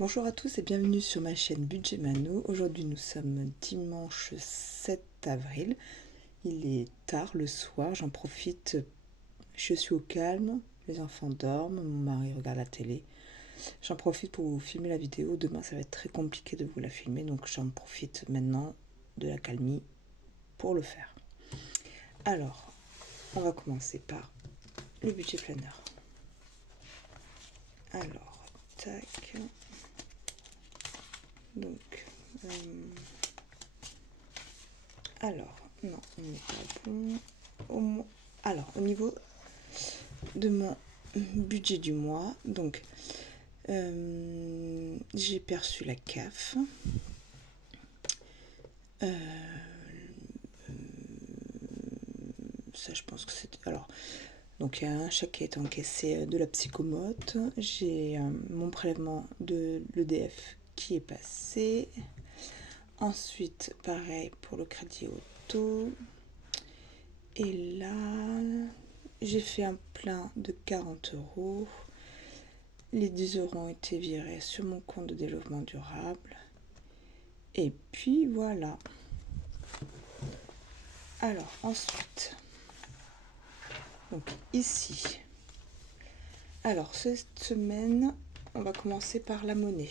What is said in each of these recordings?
Bonjour à tous et bienvenue sur ma chaîne Budget Mano. Aujourd'hui nous sommes dimanche 7 avril. Il est tard le soir, j'en profite, je suis au calme, les enfants dorment, mon mari regarde la télé. J'en profite pour vous filmer la vidéo, demain ça va être très compliqué de vous la filmer, donc j'en profite maintenant de la calmie pour le faire. Alors, on va commencer par le budget planeur. Alors, tac... Donc, alors, non, on n'est pas bon. Alors, au niveau de mon budget du mois, donc, j'ai perçu la CAF. Ça, je pense que c'est... Alors, donc, il y a un chèque qui a été encaissé de la psychomote. J'ai mon prélèvement de l'EDF qui est passé. Ensuite, pareil pour le crédit auto. Et là, j'ai fait un plein de 40 €. Les 10 € ont été virés sur mon compte de développement durable. Et puis voilà. Alors ensuite, donc ici. Alors cette semaine, on va commencer par la monnaie.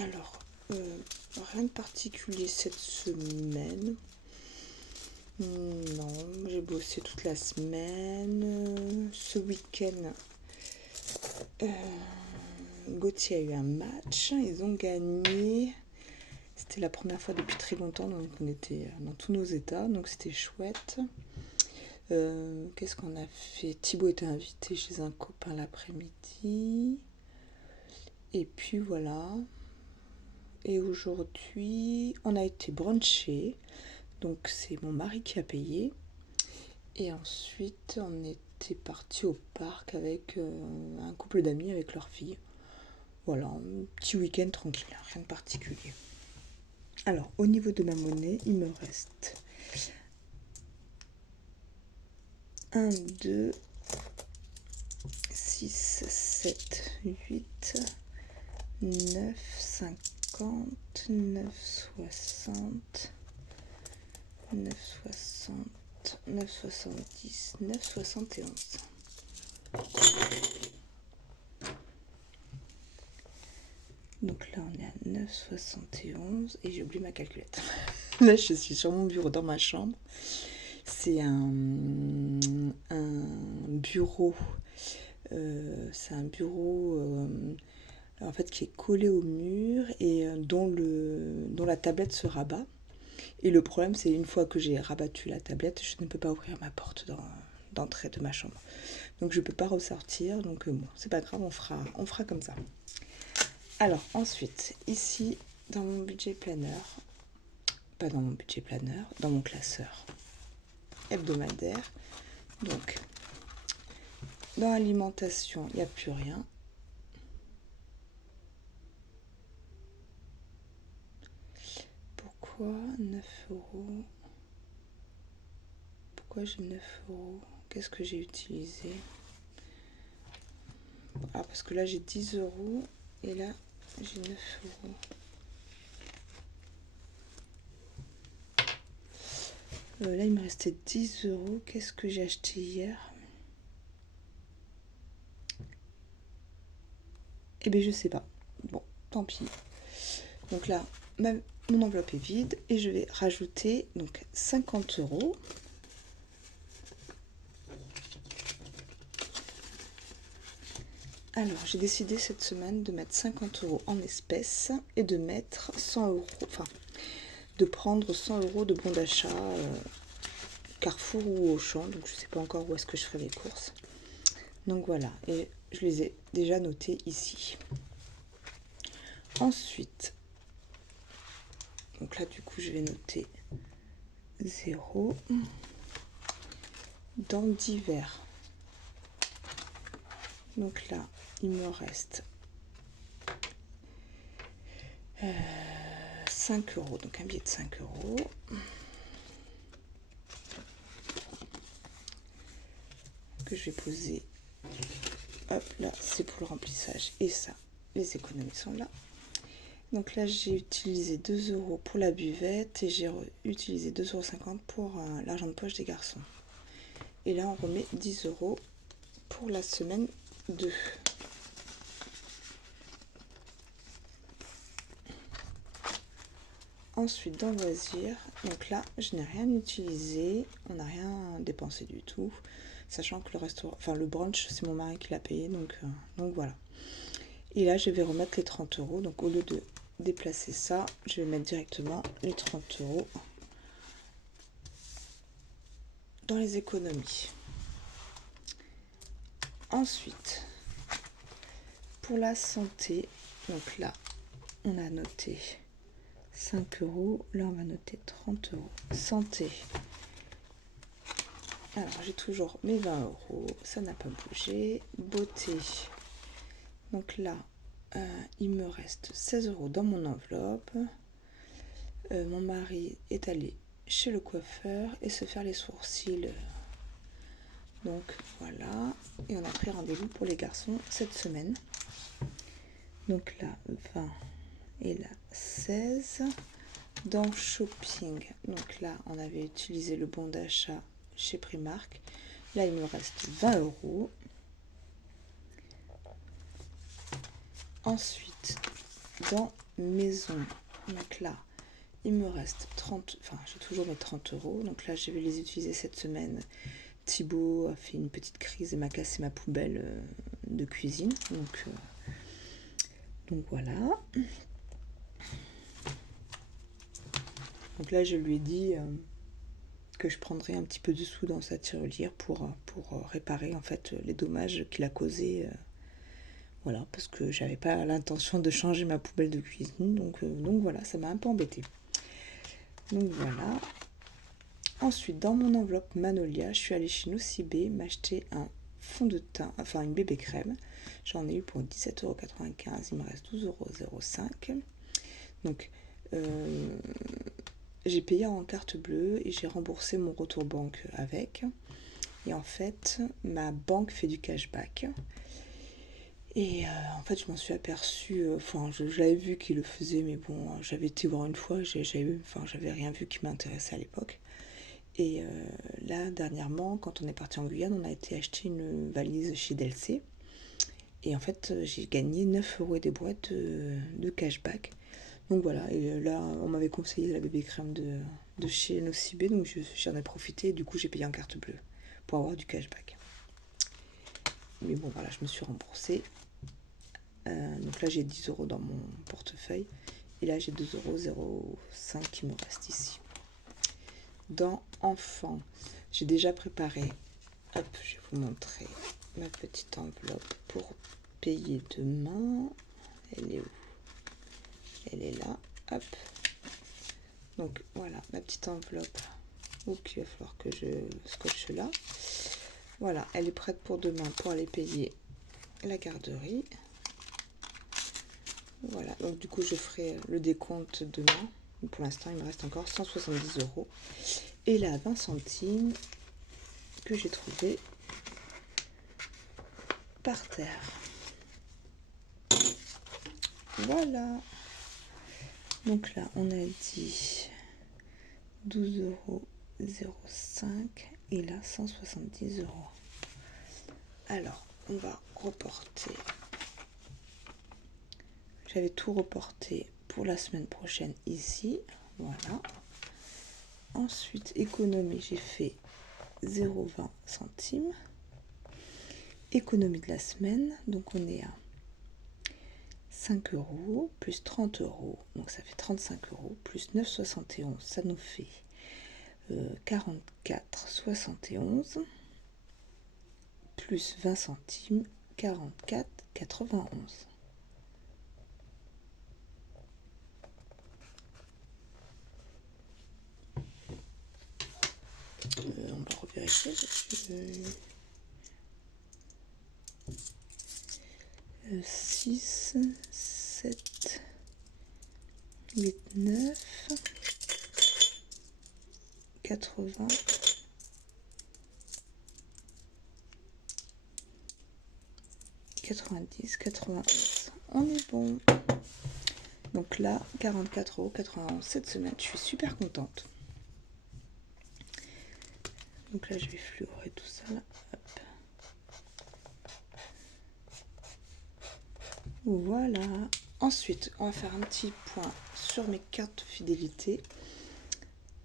Alors, rien de particulier cette semaine. Non, j'ai bossé toute la semaine. Ce week-end, Gauthier a eu un match. Ils ont gagné. C'était la première fois depuis très longtemps, donc on était dans tous nos états, donc c'était chouette. Qu'est-ce qu'on a fait? Thibaut était invité chez un copain l'après-midi. Et puis voilà. Et aujourd'hui, on a été bruncher. Donc c'est mon mari qui a payé. Et ensuite, on était parti au parc avec un couple d'amis avec leur fille. Voilà, un petit week-end tranquille, rien de particulier. Alors, au niveau de ma monnaie, il me reste 1, 2, 6, 7, 8, 9, 50, 9, 60, 9, 60, 9, 70, 9, 71. Donc là, on est à 9,71 et j'ai oublié ma calculette. Là, je suis sur mon bureau dans ma chambre. C'est un bureau. C'est un bureau en fait qui est collé au mur et dont la tablette se rabat. Et le problème, c'est une fois que j'ai rabattu la tablette, je ne peux pas ouvrir ma porte d'entrée de ma chambre. Donc je ne peux pas ressortir. Donc bon, c'est pas grave, on fera comme ça. Alors ensuite, ici, dans mon budget planeur, pas dans mon budget planeur, dans mon classeur hebdomadaire, donc dans l'alimentation, il n'y a plus rien. Pourquoi 9 €? Pourquoi j'ai 9 €? Qu'est-ce que j'ai utilisé? Ah, parce que là j'ai 10 € et là j'ai 9 €. Là il me restait 10 €. Qu'est-ce que j'ai acheté hier? Eh bien je sais pas. Bon, tant pis. Donc là, mon enveloppe est vide et je vais rajouter donc 50 €. Alors, j'ai décidé cette semaine de mettre 50 € en espèces et de mettre 100 €, enfin, de prendre 100 € de bons d'achat Carrefour ou Auchan, donc je ne sais pas encore où est-ce que je ferai les courses. Donc voilà, et je les ai déjà notés ici. Ensuite, donc là du coup je vais noter 0 dans divers. Donc là, il me reste 5 €, donc un billet de 5 €. Que je vais poser. Hop là, c'est pour le remplissage. Et ça, les économies sont là. Donc là, j'ai utilisé 2 € pour la buvette et j'ai utilisé 2,50 € pour l'argent de poche des garçons. Et là, on remet 10 € pour la semaine 2. Ensuite, dans loisirs, donc là, je n'ai rien utilisé, on n'a rien dépensé du tout, sachant que le restaurant, enfin le brunch, c'est mon mari qui l'a payé, donc voilà. Et là, je vais remettre les 30 €, donc au lieu de déplacer ça, je vais mettre directement les 30 € dans les économies. Ensuite, pour la santé, donc là, on a noté 5 €, là on va noter 30 €. Santé. Alors j'ai toujours mes 20 €, ça n'a pas bougé. Beauté. Donc là, il me reste 16 € dans mon enveloppe. Mon mari est allé chez le coiffeur et se faire les sourcils. Donc voilà. Et on a pris rendez-vous pour les garçons cette semaine. Donc là, 20 et là, 16. Dans shopping, donc là, on avait utilisé le bon d'achat chez Primark. Là, il me reste 20 €. Ensuite, dans maison, donc là, il me reste 30, enfin, j'ai toujours mes 30 €. Donc là, je vais les utiliser cette semaine. Thibaut a fait une petite crise et m'a cassé ma poubelle de cuisine. Donc voilà. Donc là, je lui ai dit que je prendrais un petit peu de sous dans sa tirelire pour réparer en fait les dommages qu'il a causés. Voilà, parce que j'avais pas l'intention de changer ma poubelle de cuisine. Donc voilà, ça m'a un peu embêtée. Donc voilà. Ensuite, dans mon enveloppe Manolia, je suis allée chez Nocibé m'acheter un fond de teint, enfin une bébé crème. J'en ai eu pour 17,95 €. Il me reste 12,05 €. Donc, j'ai payé en carte bleue et j'ai remboursé mon retour banque avec. Et en fait, ma banque fait du cashback. Et en fait, je m'en suis aperçue, enfin, je l'avais vu qu'il le faisait, mais bon, j'avais été voir une fois, j'avais rien vu qui m'intéressait à l'époque. Et là, dernièrement, quand on est parti en Guyane, on a été acheter une valise chez Delcé. Et en fait, j'ai gagné 9 € et des boîtes de cashback. Donc voilà, et là, on m'avait conseillé la bébé crème de chez Nocibé, donc j'en ai profité, et du coup, j'ai payé en carte bleue pour avoir du cashback. Mais bon, voilà, je me suis remboursée. Donc là, j'ai 10 € dans mon portefeuille. Et là, j'ai 2,05 € qui me reste ici. Dans enfants, j'ai déjà préparé, hop, je vais vous montrer ma petite enveloppe pour payer demain. Elle est où? Elle est là, hop. Donc voilà, ma petite enveloppe. Donc il va falloir que je scotche là. Voilà, elle est prête pour demain pour aller payer la garderie. Voilà, donc du coup je ferai le décompte demain. Pour l'instant, il me reste encore 170 €. Et là, 20 centimes que j'ai trouvé par terre. Voilà. Donc là, on a dit 12,05 € et là, 170 €. Alors, on va reporter. J'avais tout reporté pour la semaine prochaine ici. Voilà. Ensuite, économie, j'ai fait 0,20 centimes. Économie de la semaine, donc on est à 5 € plus 30 €, donc ça fait 35 € plus 9,71 €, ça nous fait 44,71 plus 20 centimes, 44,91. On va revérifier parce que 6, 7, 8, 9, 80, 90, 91. on est bon. Donc là, 44,91 € cette semaine. Je suis super contente. Donc là, je vais fluorer tout ça. Là. Hop. Voilà. Ensuite, on va faire un petit point sur mes cartes fidélité.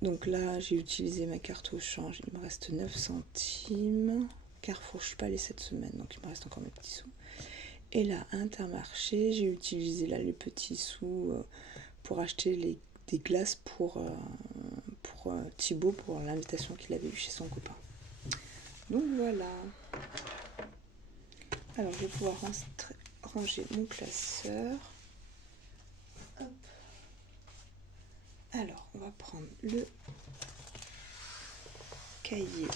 Donc là, j'ai utilisé ma carte au change. Il me reste 9 centimes. Carrefour, je ne suis pas allée cette semaine, donc il me reste encore mes petits sous. Et là, Intermarché, j'ai utilisé là les petits sous pour acheter des glaces pour Thibaut, pour l'invitation qu'il avait eue chez son copain. Donc voilà. Alors, je vais pouvoir ranger mon classeur. Hop. Alors, on va prendre le cahier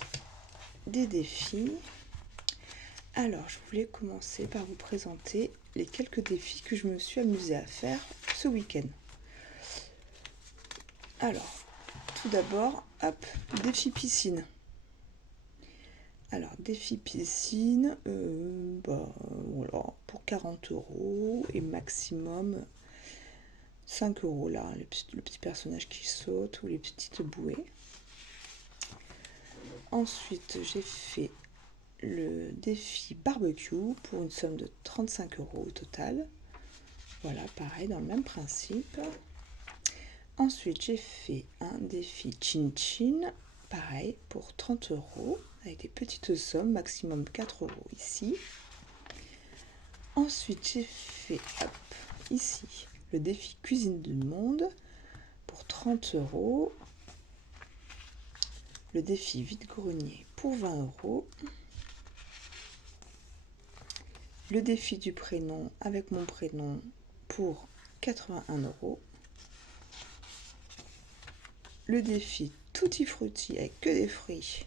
des défis. Alors, je voulais commencer par vous présenter les quelques défis que je me suis amusée à faire ce week-end. Alors, tout d'abord, hop, défi piscine. Alors, défi piscine, voilà, pour 40 € et maximum 5 € là, le petit personnage qui saute ou les petites bouées. Ensuite, j'ai fait le défi barbecue pour une somme de 35 € au total. Voilà, pareil, dans le même principe. Ensuite, j'ai fait un défi chin-chin, pareil, pour 30 € avec des petites sommes, maximum 4 € ici. Ensuite, j'ai fait, hop, ici, le défi cuisine du monde pour 30 €. Le défi vide-grenier pour 20 €. Le défi du prénom avec mon prénom pour 81 €. Le défi Tutti Frutti avec que des fruits.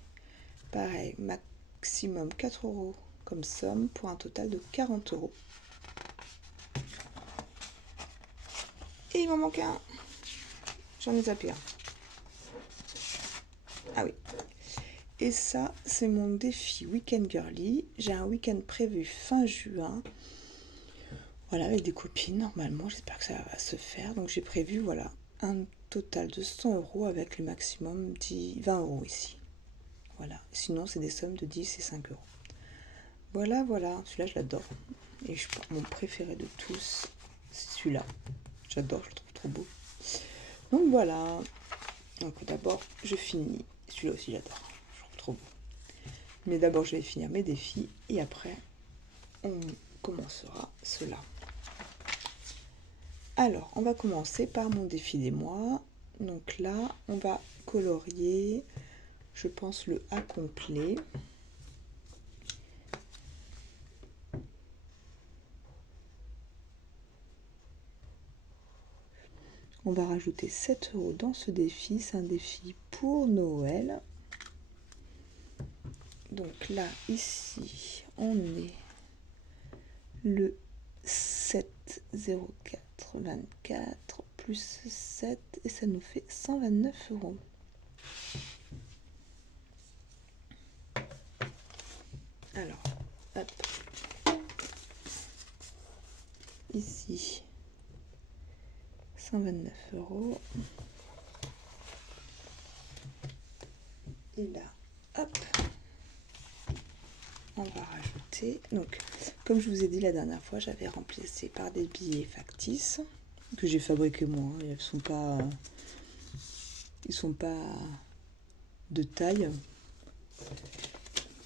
Pareil, maximum 4 € comme somme pour un total de 40 €. Et il m'en manque un. J'en ai zappé un. Ah oui. Et ça, c'est mon défi Week-end Girly. J'ai un week-end prévu fin juin. Voilà, avec des copines, normalement. J'espère que ça va se faire. Donc, j'ai prévu, voilà, un total de 100 € avec le maximum 20 € ici. Voilà. Sinon, c'est des sommes de 10 et 5 €. Voilà, voilà. Celui-là, je l'adore. Et mon préféré de tous, c'est celui-là. J'adore, je le trouve trop beau. Donc, voilà. Donc, d'abord, je finis. Celui-là aussi, j'adore. Je trouve trop beau. Mais d'abord, je vais finir mes défis et après, on commencera cela. Alors, on va commencer par mon défi des mois. Donc là, on va colorier, je pense, le A complet. On va rajouter 7 € dans ce défi. C'est un défi pour Noël. Donc là, ici, on est le 7,0424 plus 7 et ça nous fait 129 €. Alors, hop. Ici, 129 €. Et là, hop. On va rajouter, donc comme je vous ai dit la dernière fois, j'avais remplacé par des billets factices que j'ai fabriqués moi, ils sont pas de taille,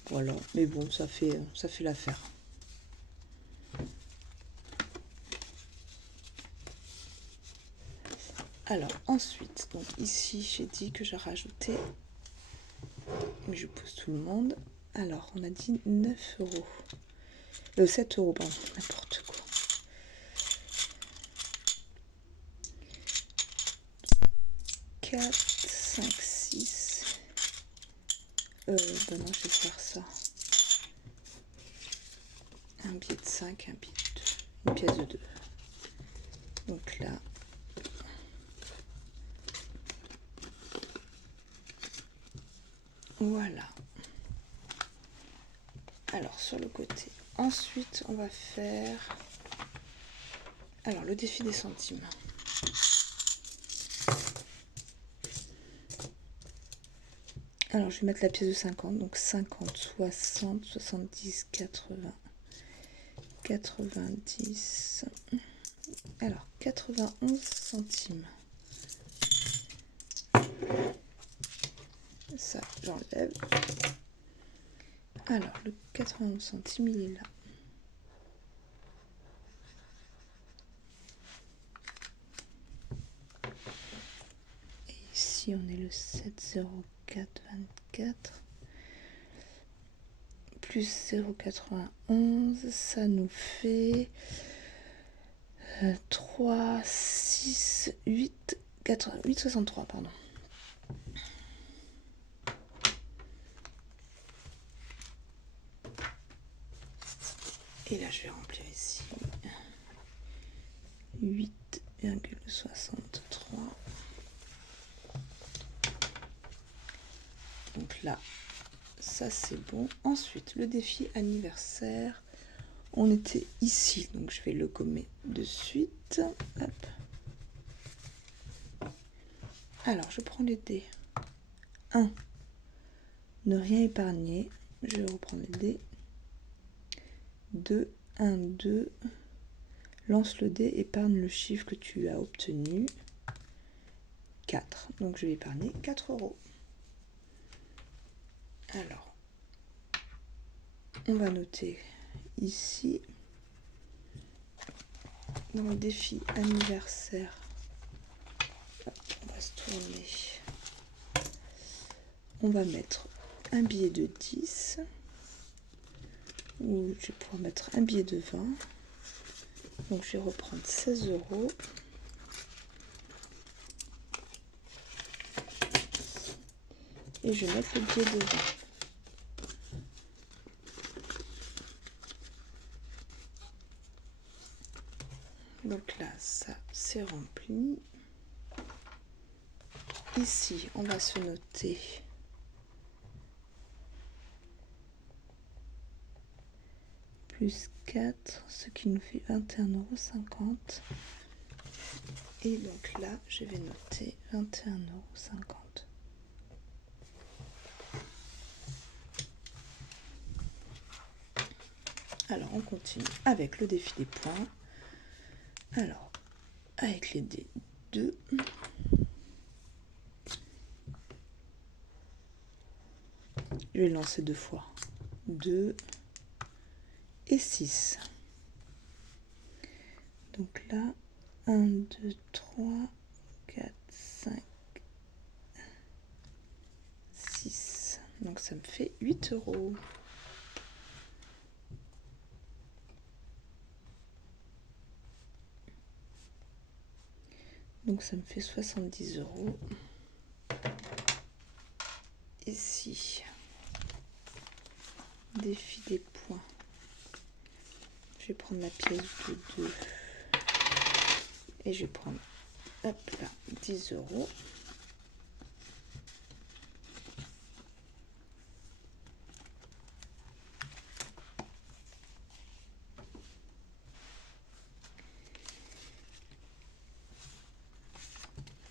voilà, mais bon, ça fait l'affaire. Alors ensuite, donc ici j'ai dit que j'ai rajouté, mais je pousse tout le monde. Alors, on a dit 9 €. 7 €, pardon, n'importe quoi. 4, 5, 6. Non, je vais faire ça. Un billet de 5, un billet de 2. Une pièce de 2. Donc là. Voilà. Alors, sur le côté. Ensuite, on va faire Alors, le défi des centimes. Alors, je vais mettre la pièce de 50. Donc, 50, 60, 70, 80, 90. Alors, 91 centimes. Ça, j'enlève. Alors, le 91 centimes, il est là. Et ici, on est le 70424. Plus 0,91, ça nous fait 3, 6, 8, 4, 8,63, pardon. Et là, je vais remplir ici 8,63. Donc là, ça c'est bon. Ensuite, le défi anniversaire. On était ici, donc je vais le gommer de suite. Hop. Alors, je prends les dés. 1. Ne rien épargner. Je reprends les dés. 2, 1, 2. Lance le dé, épargne le chiffre que tu as obtenu. 4. Donc, je vais épargner 4 euros. Alors, on va noter ici, dans le défi anniversaire, on va se tourner, on va mettre un billet de 10, ou je vais pouvoir mettre un billet de 20, donc je vais reprendre 16 euros, et je vais mettre le billet de 20. Donc là, ça c'est rempli. Ici, on va se noter plus 4, ce qui nous fait 21,50 €. Et donc là, je vais noter 21,50 €. Alors, on continue avec le défi des points. Alors, avec les dés 2. Je vais lancer 2 fois. 2 et 6. Donc là, 1, 2, 3, 4, 5, 6. Donc ça me fait 8 euros. Donc ça me fait 70 euros. Ici, défi des points. Je vais prendre la pièce de 2 et je vais prendre, hop là, 10 euros.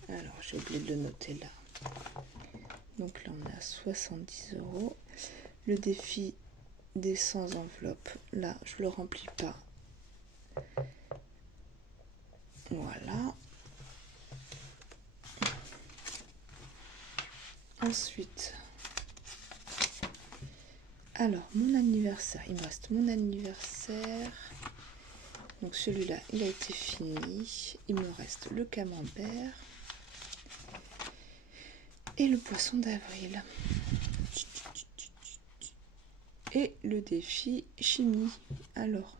Alors, j'ai oublié de le noter là. Donc là, on est à 70 euros. Le défi des 100 enveloppes, là, je le remplis pas. Voilà. Ensuite, alors, mon anniversaire. Il me reste mon anniversaire. Donc celui-là, il a été fini. Il me reste le camembert. Et le poisson d'avril. Et le défi chimie. Alors.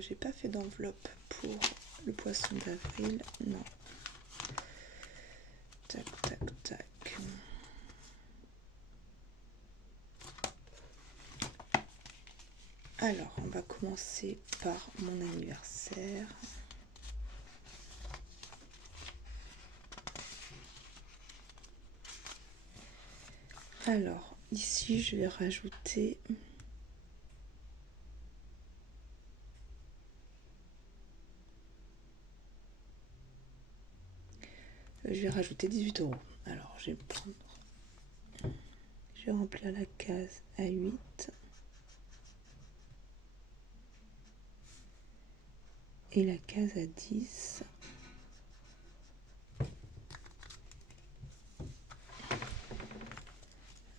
J'ai pas fait d'enveloppe pour le poisson d'avril. Non. Tac, tac, tac. Alors, on va commencer par mon anniversaire. Alors, ici, je vais rajouter... Je vais rajouter 18 €. Alors, je vais prendre... Je vais remplir la case à 8. Et la case à 10.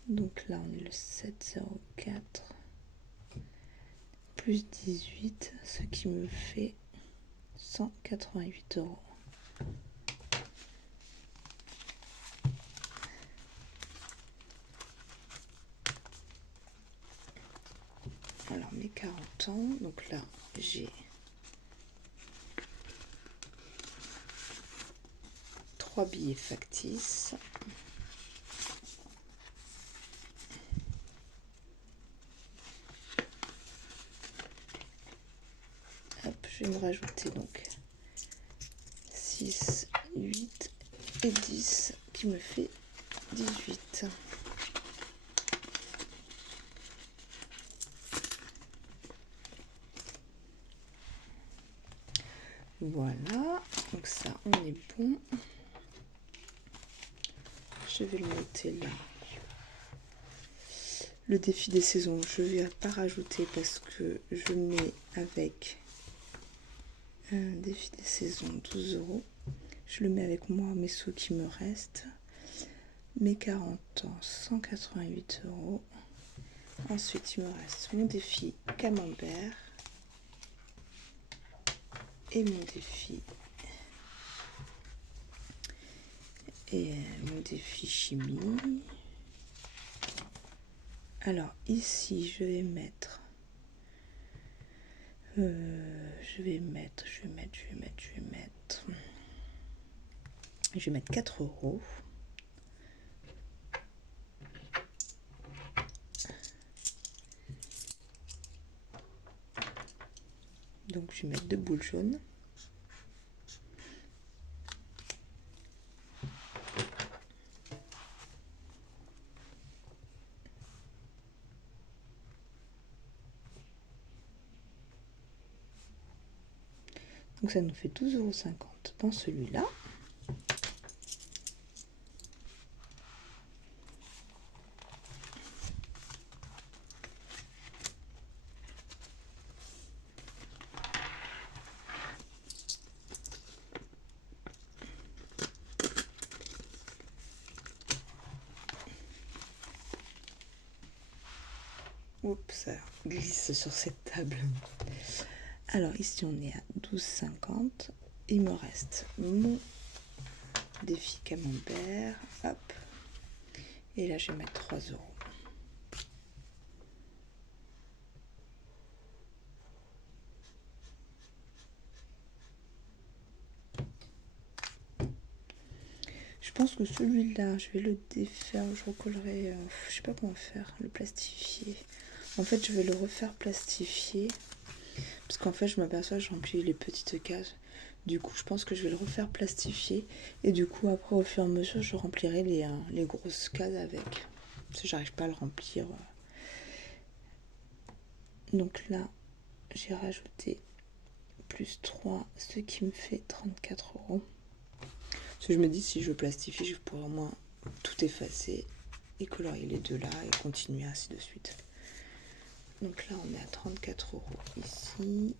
Donc là, on est le 704 plus 18, ce qui me fait 188 €. Alors, mes 40 ans, donc là, j'ai 3 billets factices. Hop, je vais me rajouter donc 6, 8 et 10 qui me fait 18. Voilà, donc ça on est bon. Je vais le noter là. Le défi des saisons, je ne vais pas rajouter parce que je mets avec défi des saisons 12 €. Je le mets avec moi, mes sous qui me restent. Mes 40 ans, 188 €. Ensuite, il me reste mon défi camembert et mon défi chimie. Alors ici, je vais mettre 4 €. Donc je vais mettre 2 boules jaunes. Donc ça nous fait 12,50 € dans celui-là. Oups, ça glisse sur cette table. Alors ici on est à 12,50. Il me reste mon défi camembert. Hop. Et là je vais mettre 3 €. Je pense que celui-là, je vais le défaire. Je recollerai. Je sais pas comment faire. Le plastifier. En fait, je vais le refaire plastifier. Parce qu'en fait, je m'aperçois que je remplis les petites cases. Du coup, je pense que je vais le refaire plastifier. Et du coup, après, au fur et à mesure, je remplirai les grosses cases avec. Parce que j'arrive pas à le remplir. Donc là, j'ai rajouté plus 3, ce qui me fait 34 €. Parce que je me dis, si je plastifie, je pourrais au moins tout effacer et colorier les deux là et continuer ainsi de suite. Donc là, on est à 34 € ici.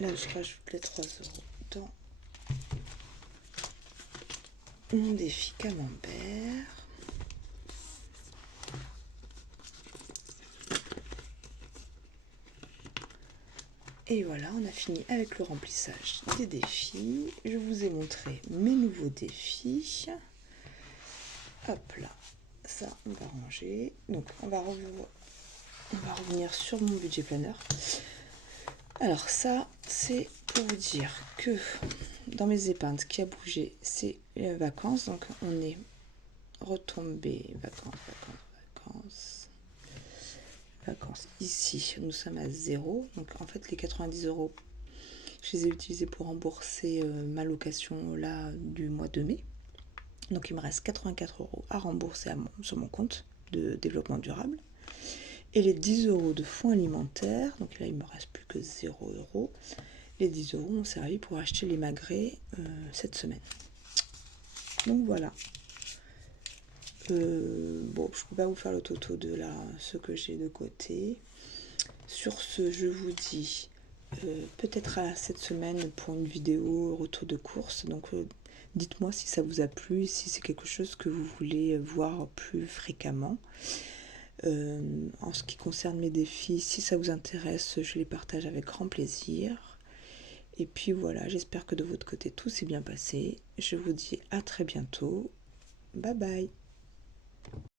Là, je rajoute les 3 € dans mon défi camembert. Et voilà, on a fini avec le remplissage des défis. Je vous ai montré mes nouveaux défis. Hop là, ça on va ranger. Donc on va revenir sur mon budget planner. Alors ça, c'est pour vous dire que dans mes épargnes, ce qui a bougé, c'est les vacances. Donc on est retombé vacances. Ici, nous sommes à 0. Donc en fait, les 90 €, Je les ai utilisés pour rembourser ma location là du mois de mai. Donc il me reste 84 € à rembourser sur mon compte de développement durable. Et les 10 € de fonds alimentaires, donc là il me reste plus que 0 €. Les 10 € ont servi pour acheter les magrets cette semaine. Donc voilà. Bon, je ne peux pas vous faire le toto de là, ce que j'ai de côté. Sur ce, je vous dis peut-être à cette semaine pour une vidéo retour de course. Donc dites-moi si ça vous a plu, si c'est quelque chose que vous voulez voir plus fréquemment. En ce qui concerne mes défis, si ça vous intéresse, je les partage avec grand plaisir. Et puis voilà, j'espère que de votre côté tout s'est bien passé. Je vous dis à très bientôt. Bye bye.